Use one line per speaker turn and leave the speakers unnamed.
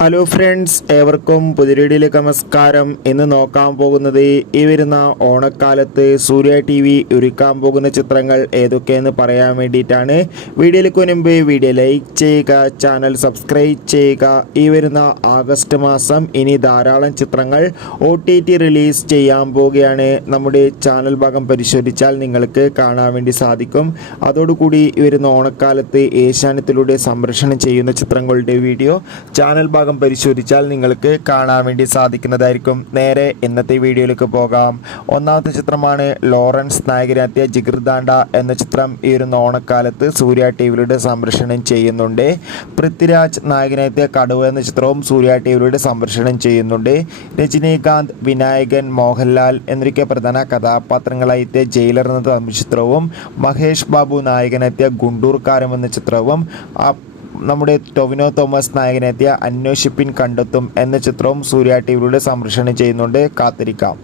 Hello friends ഏവർക്കും പുതിരടിയിലേക്ക് നമസ്കാരം. ഇന്ന് നോക്കാൻ പോകുന്നത് ഈ വരുന്ന ഓണക്കാലത്ത് സൂര്യ ടി വി ഒരുക്കാൻ പോകുന്ന ചിത്രങ്ങൾ ഏതൊക്കെയെന്ന് പറയാൻ വേണ്ടിയിട്ടാണ്. വീഡിയോയിലേക്ക് മുൻപ് വീഡിയോ ലൈക്ക് ചെയ്യുക ചാനൽ സബ്സ്ക്രൈബ് ചെയ്യുക. ഈ വരുന്ന ആഗസ്റ്റ് മാസം ഇനി ധാരാളം ചിത്രങ്ങൾ ഒ റിലീസ് ചെയ്യാൻ പോവുകയാണ്. നമ്മുടെ ചാനൽ ഭാഗം പരിശോധിച്ചാൽ നിങ്ങൾക്ക് കാണാൻ വേണ്ടി സാധിക്കും. അതോടുകൂടി ഈ വരുന്ന ഓണക്കാലത്ത് ഏഷ്യാനത്തിലൂടെ സംരക്ഷണം ചെയ്യുന്ന ചിത്രങ്ങളുടെ വീഡിയോ ചാനൽ ഭാഗം പരിശോധിച്ചാൽ നിങ്ങൾക്ക് കാണാൻ വേണ്ടി സാധിക്കുന്നതായിരിക്കും. നേരെ ഇന്നത്തെ വീഡിയോയിലേക്ക് പോകാം. ഒന്നാമത്തെ ചിത്രമാണ് ലോറൻസ് നായകനെത്തിയ ജിഗിർദാണ്ട എന്ന ചിത്രം ഈ ഒരു ഓണക്കാലത്ത് സൂര്യ ടി വിയിലൂടെ സംരക്ഷണം ചെയ്യുന്നുണ്ട്. പൃഥ്വിരാജ് നായകനെത്തിയ കടുവ എന്ന ചിത്രവും സൂര്യ ടി വിയിലൂടെ സംരക്ഷണം ചെയ്യുന്നുണ്ട്. രജനീകാന്ത് വിനായകൻ മോഹൻലാൽ എന്നൊക്കെ പ്രധാന കഥാപാത്രങ്ങളായിത്തിയ ജയിലർ എന്ന ചിത്രവും മഹേഷ് ബാബു നായകനെത്തിയ ഗുണ്ടൂർക്കാരം എന്ന ചിത്രവും നമ്മുടെ ടൊവിനോ തോമസ് നായകനെത്തിയ അന്വേഷിപ്പിൻ കണ്ടെത്തും എന്ന ചിത്രവും സൂര്യ ടി വിയിലൂടെ സംപ്രേഷണം ചെയ്യുന്നുണ്ട് കാത്തിരിക്കാം.